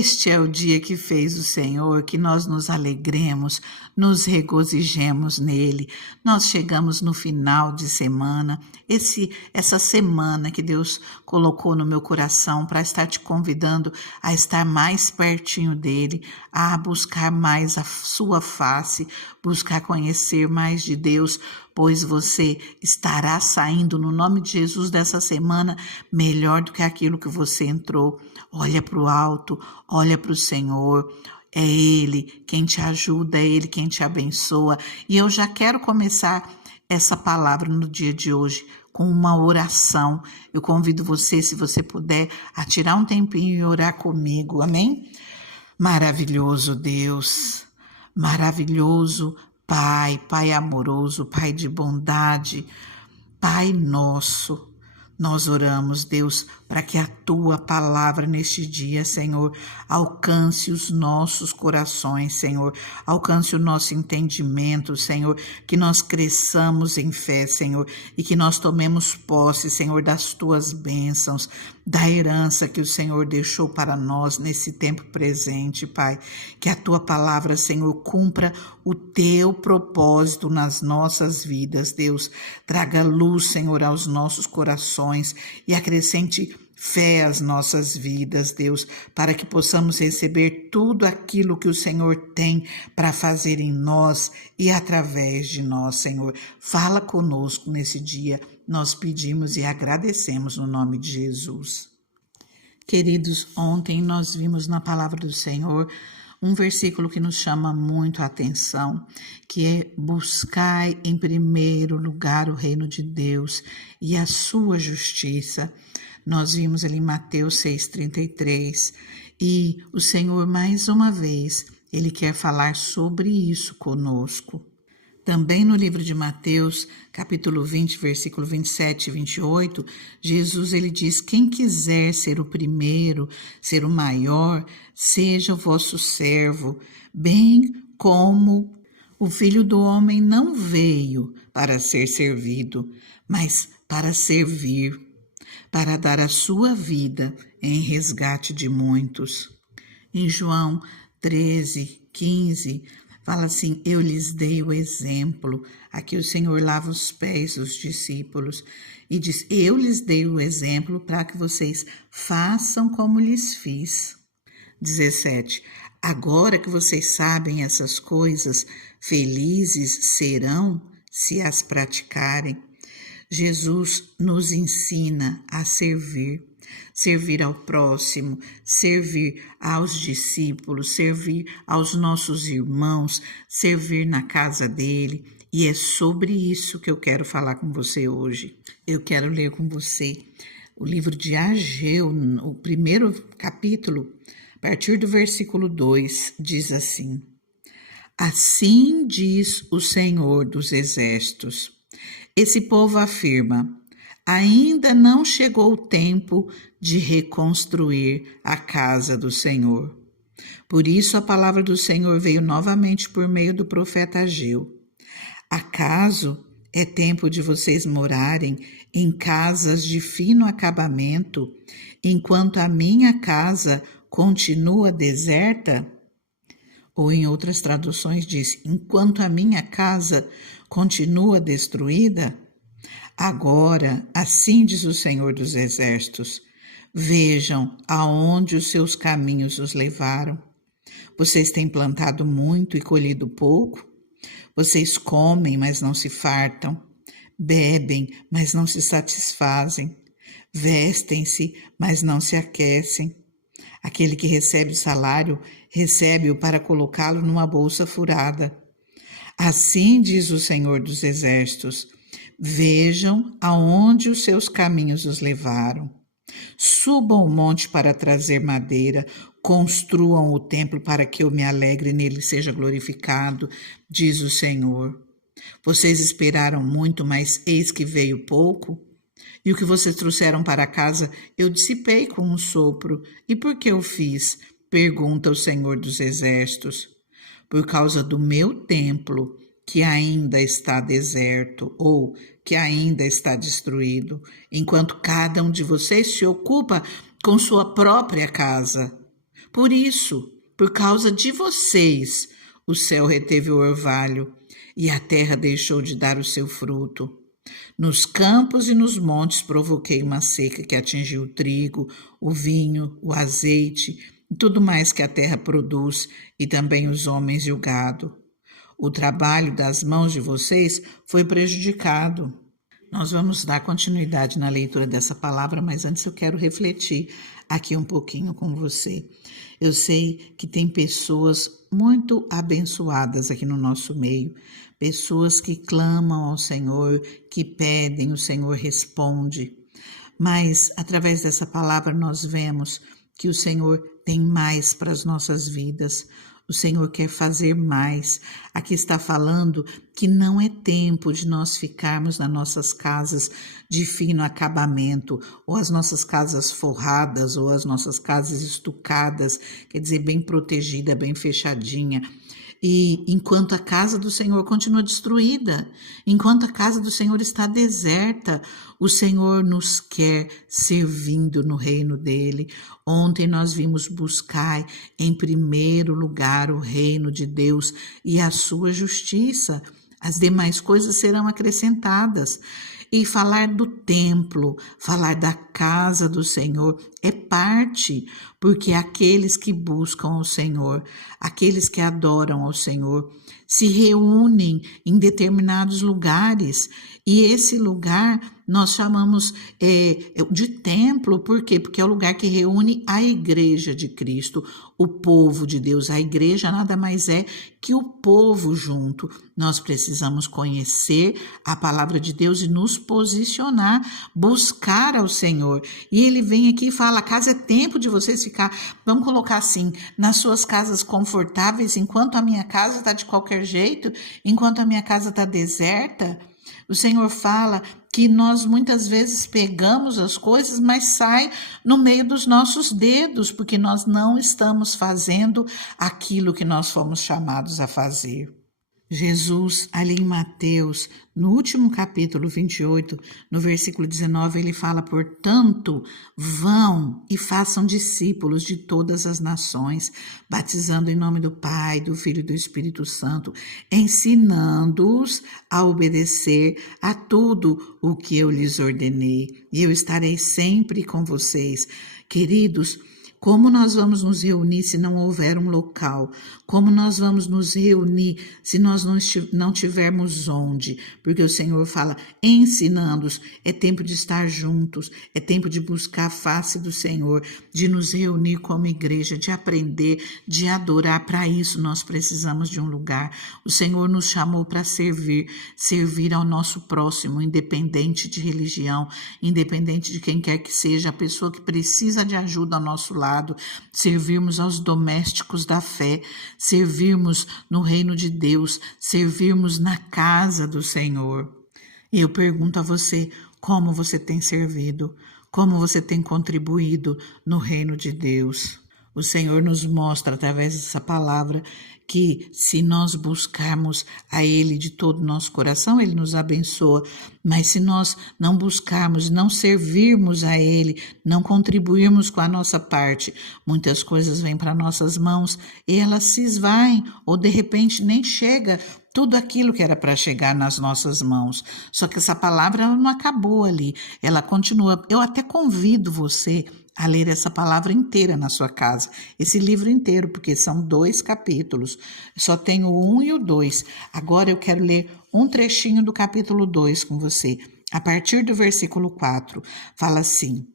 Este é o dia que fez o Senhor, que nós nos alegremos, nos regozijemos nele. Nós chegamos no final de semana, essa semana que Deus colocou no meu coração para estar te convidando a estar mais pertinho dele, a buscar mais a sua face, buscar conhecer mais de Deus, pois você estará saindo no nome de Jesus dessa semana melhor do que aquilo que você entrou. Olha para o alto, olha para o Senhor. É Ele quem te ajuda, é Ele quem te abençoa. E eu já quero começar essa palavra no dia de hoje com uma oração. Eu convido você, se você puder, a tirar um tempinho e orar comigo, amém? Maravilhoso Deus, maravilhoso Pai, Pai amoroso, Pai de bondade, Pai nosso. Nós oramos, Deus, para que a Tua palavra neste dia, Senhor, alcance os nossos corações, Senhor, alcance o nosso entendimento, Senhor, que nós cresçamos em fé, Senhor, e que nós tomemos posse, Senhor, das Tuas bênçãos, da herança que o Senhor deixou para nós nesse tempo presente, Pai. Que a Tua palavra, Senhor, cumpra o Teu propósito nas nossas vidas, Deus. Traga luz, Senhor, aos nossos corações e acrescente fé às nossas vidas, Deus, para que possamos receber tudo aquilo que o Senhor tem para fazer em nós e através de nós, Senhor. Fala conosco nesse dia, nós pedimos e agradecemos no nome de Jesus. Queridos, ontem nós vimos na palavra do Senhor um versículo que nos chama muito a atenção, que é: buscai em primeiro lugar o reino de Deus e a sua justiça. Nós vimos ali em Mateus 6,33, e o Senhor, mais uma vez, Ele quer falar sobre isso conosco. Também no livro de Mateus, capítulo 20, versículo 27 e 28, Jesus ele diz: quem quiser ser o primeiro, ser o maior, seja o vosso servo, bem como o Filho do Homem não veio para ser servido, mas para servir, para dar a sua vida em resgate de muitos. Em João 13:15, fala assim: eu lhes dei o exemplo. Aqui o Senhor lava os pés dos discípulos e diz: eu lhes dei o exemplo para que vocês façam como lhes fiz. 17. Agora que vocês sabem essas coisas, felizes serão se as praticarem. Jesus nos ensina a servir. Servir ao próximo, servir aos discípulos, servir aos nossos irmãos, servir na casa dele. E é sobre isso que eu quero falar com você hoje. Eu quero ler com você o livro de Ageu, o primeiro capítulo, a partir do versículo 2, diz assim: assim diz o Senhor dos Exércitos. Esse povo afirma: ainda não chegou o tempo de reconstruir a casa do Senhor. Por isso a palavra do Senhor veio novamente por meio do profeta Ageu. Acaso é tempo de vocês morarem em casas de fino acabamento, enquanto a minha casa continua deserta? Ou em outras traduções diz: enquanto a minha casa continua destruída? Agora, assim diz o Senhor dos Exércitos: vejam aonde os seus caminhos os levaram. Vocês têm plantado muito e colhido pouco? Vocês comem, mas não se fartam. Bebem, mas não se satisfazem. Vestem-se, mas não se aquecem. Aquele que recebe o salário, recebe-o para colocá-lo numa bolsa furada. Assim diz o Senhor dos Exércitos: vejam aonde os seus caminhos os levaram. Subam o monte para trazer madeira, construam o templo para que eu me alegre e nele seja glorificado, diz o Senhor. Vocês esperaram muito, mas eis que veio pouco. E o que vocês trouxeram para casa eu dissipei com um sopro. E por que eu fiz? Pergunta o Senhor dos Exércitos. Por causa do meu templo, que ainda está deserto ou que ainda está destruído, enquanto cada um de vocês se ocupa com sua própria casa. Por isso, por causa de vocês, o céu reteve o orvalho e a terra deixou de dar o seu fruto. Nos campos e nos montes provoquei uma seca que atingiu o trigo, o vinho, o azeite e tudo mais que a terra produz, e também os homens e o gado. O trabalho das mãos de vocês foi prejudicado. Nós vamos dar continuidade na leitura dessa palavra, mas antes eu quero refletir aqui um pouquinho com você. Eu sei que tem pessoas muito abençoadas aqui no nosso meio, pessoas que clamam ao Senhor, que pedem, o Senhor responde. Mas através dessa palavra nós vemos que o Senhor tem mais para as nossas vidas. O Senhor quer fazer mais. Aqui está falando que não é tempo de nós ficarmos nas nossas casas de fino acabamento, ou as nossas casas forradas, ou as nossas casas estucadas, quer dizer, bem protegida, bem fechadinha. E enquanto a casa do Senhor continua destruída, enquanto a casa do Senhor está deserta, o Senhor nos quer servindo no reino dele. Ontem nós vimos buscar em primeiro lugar o reino de Deus e a sua justiça. As demais coisas serão acrescentadas. E falar do templo, falar da casa do Senhor é parte, porque aqueles que buscam ao Senhor, aqueles que adoram ao Senhor, se reúnem em determinados lugares, e esse lugar nós chamamos de templo. Por quê? Porque é o lugar que reúne a igreja de Cristo, o povo de Deus. A igreja nada mais é que o povo junto. Nós precisamos conhecer a palavra de Deus e nos posicionar, buscar ao Senhor. E ele vem aqui e fala: a casa é tempo de vocês ficar, vamos colocar assim, nas suas casas confortáveis, enquanto a minha casa está de qualquer jeito, enquanto a minha casa está deserta. O Senhor fala que nós muitas vezes pegamos as coisas, mas sai no meio dos nossos dedos, porque nós não estamos fazendo aquilo que nós fomos chamados a fazer. Jesus, ali em Mateus, no último capítulo 28, no versículo 19, ele fala: portanto, vão e façam discípulos de todas as nações, batizando em nome do Pai, do Filho e do Espírito Santo, ensinando-os a obedecer a tudo o que eu lhes ordenei, e eu estarei sempre com vocês. Queridos, como nós vamos nos reunir se não houver um local? Como nós vamos nos reunir se nós não tivermos onde? Porque o Senhor fala, ensinando-os, é tempo de estar juntos, é tempo de buscar a face do Senhor, de nos reunir como igreja, de aprender, de adorar. Para isso nós precisamos de um lugar. O Senhor nos chamou para servir ao nosso próximo, independente de religião, independente de quem quer que seja, a pessoa que precisa de ajuda ao nosso lado, servirmos aos domésticos da fé, servirmos no reino de Deus, servirmos na casa do Senhor. E eu pergunto a você, como você tem servido? Como você tem contribuído no reino de Deus? O Senhor nos mostra através dessa palavra que se nós buscarmos a Ele de todo o nosso coração, Ele nos abençoa. Mas se nós não buscarmos, não servirmos a Ele, não contribuirmos com a nossa parte, muitas coisas vêm para nossas mãos e elas se esvaem, ou de repente nem chega tudo aquilo que era para chegar nas nossas mãos. Só que essa palavra ela não acabou ali, ela continua. Eu até convido você a ler essa palavra inteira na sua casa, esse livro inteiro, porque são 2 capítulos, só tem o 1 e o 2. Agora eu quero ler um trechinho do capítulo 2 com você. A partir do versículo 4, fala assim: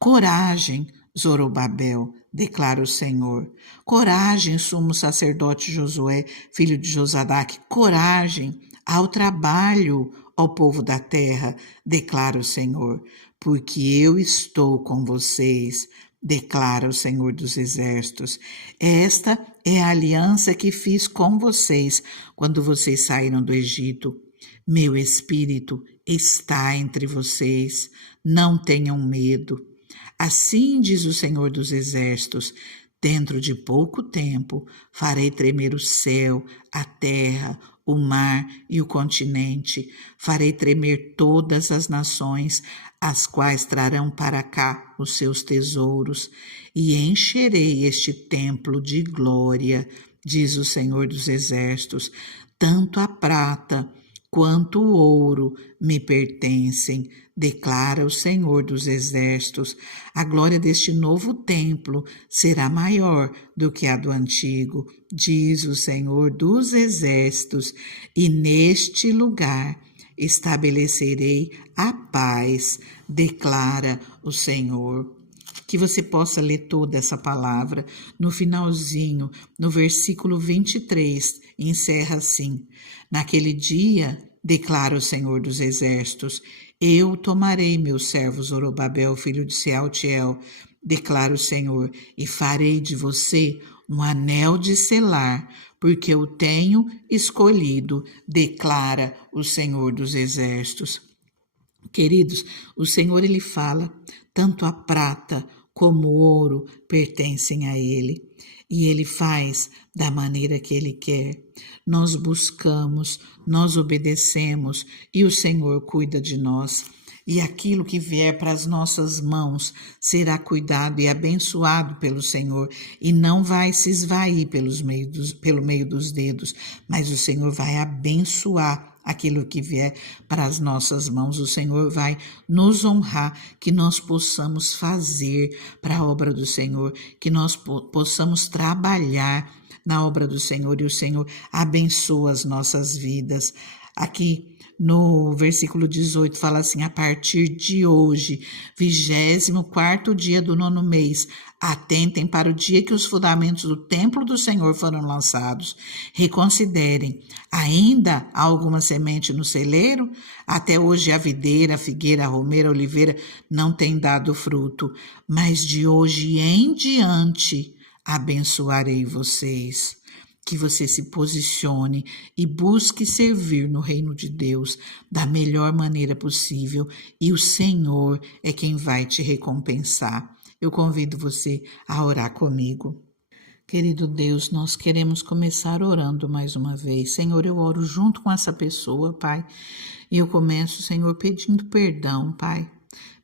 coragem, Zorobabel, declara o Senhor. Coragem, sumo sacerdote Josué, filho de Josadaque. Coragem ao trabalho, ó povo da terra, declara o Senhor. Porque eu estou com vocês, declara o Senhor dos Exércitos. Esta é a aliança que fiz com vocês quando vocês saíram do Egito. Meu Espírito está entre vocês, não tenham medo. Assim diz o Senhor dos Exércitos: Dentro de pouco tempo, farei tremer o céu, a terra, o mar e o continente. Farei tremer todas as nações, as quais trarão para cá os seus tesouros, e encherei este templo de glória, diz o Senhor dos Exércitos. Tanto a prata quanto o ouro me pertencem, declara o Senhor dos Exércitos. A glória deste novo templo será maior do que a do antigo, diz o Senhor dos Exércitos, e neste lugar estabelecerei a paz, declara o Senhor. Que você possa ler toda essa palavra. No finalzinho, no versículo 23, encerra assim: naquele dia, declara o Senhor dos Exércitos, eu tomarei meus servos Zorobabel, filho de Sealtiel, declara o Senhor, e farei de você um anel de selar, porque eu tenho escolhido, declara o Senhor dos Exércitos. Queridos, o Senhor ele fala, tanto a prata como o ouro pertencem a ele, e ele faz da maneira que ele quer. Nós buscamos, nós obedecemos e o Senhor cuida de nós. E aquilo que vier para as nossas mãos será cuidado e abençoado pelo Senhor, e não vai se esvair pelo meio dos dedos, mas o Senhor vai abençoar aquilo que vier para as nossas mãos. O Senhor vai nos honrar, que nós possamos fazer para a obra do Senhor, que nós possamos trabalhar na obra do Senhor, e o Senhor abençoa as nossas vidas. Aqui no versículo 18 fala assim: a partir de hoje, 24º dia do 9º mês, atentem para o dia que os fundamentos do templo do Senhor foram lançados. Reconsiderem, ainda há alguma semente no celeiro? Até hoje a videira, a figueira, a romeira, a oliveira não têm dado fruto, mas de hoje em diante abençoarei vocês. Que você se posicione e busque servir no reino de Deus da melhor maneira possível, e o Senhor é quem vai te recompensar. Eu convido você a orar comigo. Querido Deus, nós queremos começar orando mais uma vez. Senhor, eu oro junto com essa pessoa, Pai, e eu começo, Senhor, pedindo perdão, Pai.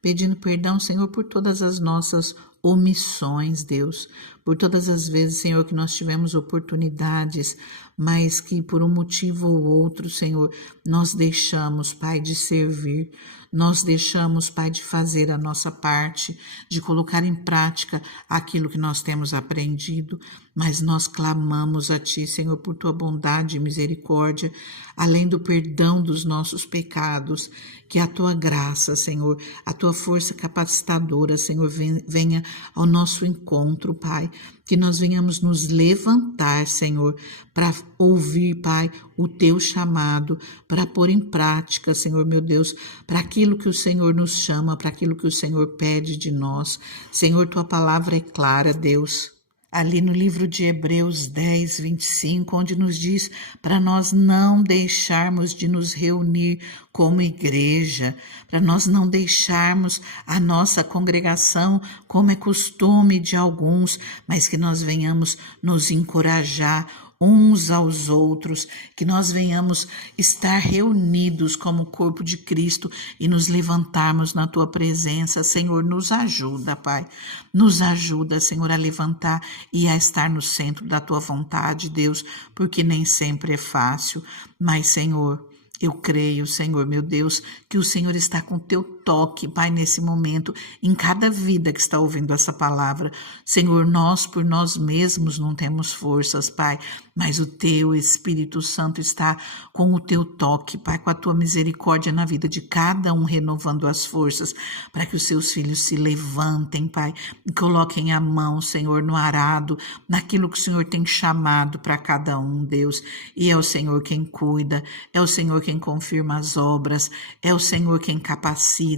Pedindo perdão, Senhor, por todas as nossas omissões, Deus, por todas as vezes, Senhor, que nós tivemos oportunidades, mas que por um motivo ou outro, Senhor, nós deixamos, Pai, de servir, nós deixamos, Pai, de fazer a nossa parte, de colocar em prática aquilo que nós temos aprendido, mas nós clamamos a Ti, Senhor, por Tua bondade e misericórdia, além do perdão dos nossos pecados, que a Tua graça, Senhor, a Tua força capacitadora, Senhor, venha ao nosso encontro, Pai, que nós venhamos nos levantar, Senhor, para ouvir, Pai, o Teu chamado, para pôr em prática, Senhor, meu Deus, para aquilo que o Senhor nos chama, para aquilo que o Senhor pede de nós. Senhor, Tua palavra é clara, Deus. Ali no livro de Hebreus 10, 25, onde nos diz para nós não deixarmos de nos reunir como igreja, para nós não deixarmos a nossa congregação como é costume de alguns, mas que nós venhamos nos encorajar uns aos outros, que nós venhamos estar reunidos como corpo de Cristo e nos levantarmos na Tua presença. Senhor, nos ajuda, Pai, nos ajuda, Senhor, a levantar e a estar no centro da Tua vontade, Deus, porque nem sempre é fácil, mas, Senhor, eu creio, Senhor, meu Deus, que o Senhor está com o Teu toque, Pai, nesse momento, em cada vida que está ouvindo essa palavra. Senhor, nós por nós mesmos não temos forças, Pai, mas o Teu Espírito Santo está com o Teu toque, Pai, com a Tua misericórdia na vida de cada um, renovando as forças, para que os Seus filhos se levantem, Pai, e coloquem a mão, Senhor, no arado, naquilo que o Senhor tem chamado para cada um, Deus, e é o Senhor quem cuida, é o Senhor quem confirma as obras, é o Senhor quem capacita.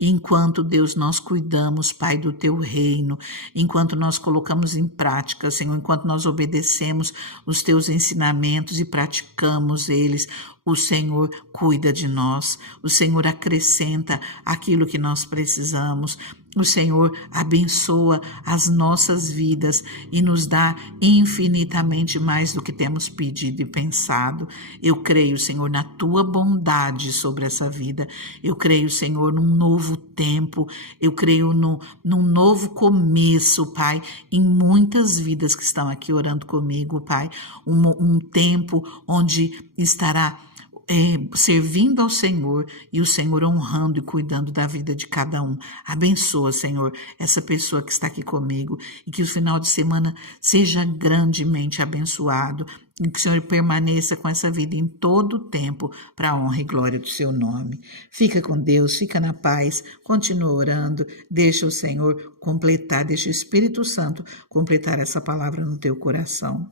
E enquanto, Deus, nós cuidamos, Pai, do Teu reino, enquanto nós colocamos em prática, Senhor, enquanto nós obedecemos os Teus ensinamentos e praticamos eles, o Senhor cuida de nós, o Senhor acrescenta aquilo que nós precisamos, o Senhor abençoa as nossas vidas e nos dá infinitamente mais do que temos pedido e pensado. Eu creio, Senhor, na tua bondade sobre essa vida. Eu creio, Senhor, num novo tempo. Eu creio num novo começo, Pai, em muitas vidas que estão aqui orando comigo, Pai. Um tempo onde estará servindo ao Senhor e o Senhor honrando e cuidando da vida de cada um. Abençoa, Senhor, essa pessoa que está aqui comigo e que o final de semana seja grandemente abençoado e que o Senhor permaneça com essa vida em todo o tempo para a honra e glória do seu nome. Fica com Deus, fica na paz, continua orando, deixa o Senhor completar, deixa o Espírito Santo completar essa palavra no teu coração.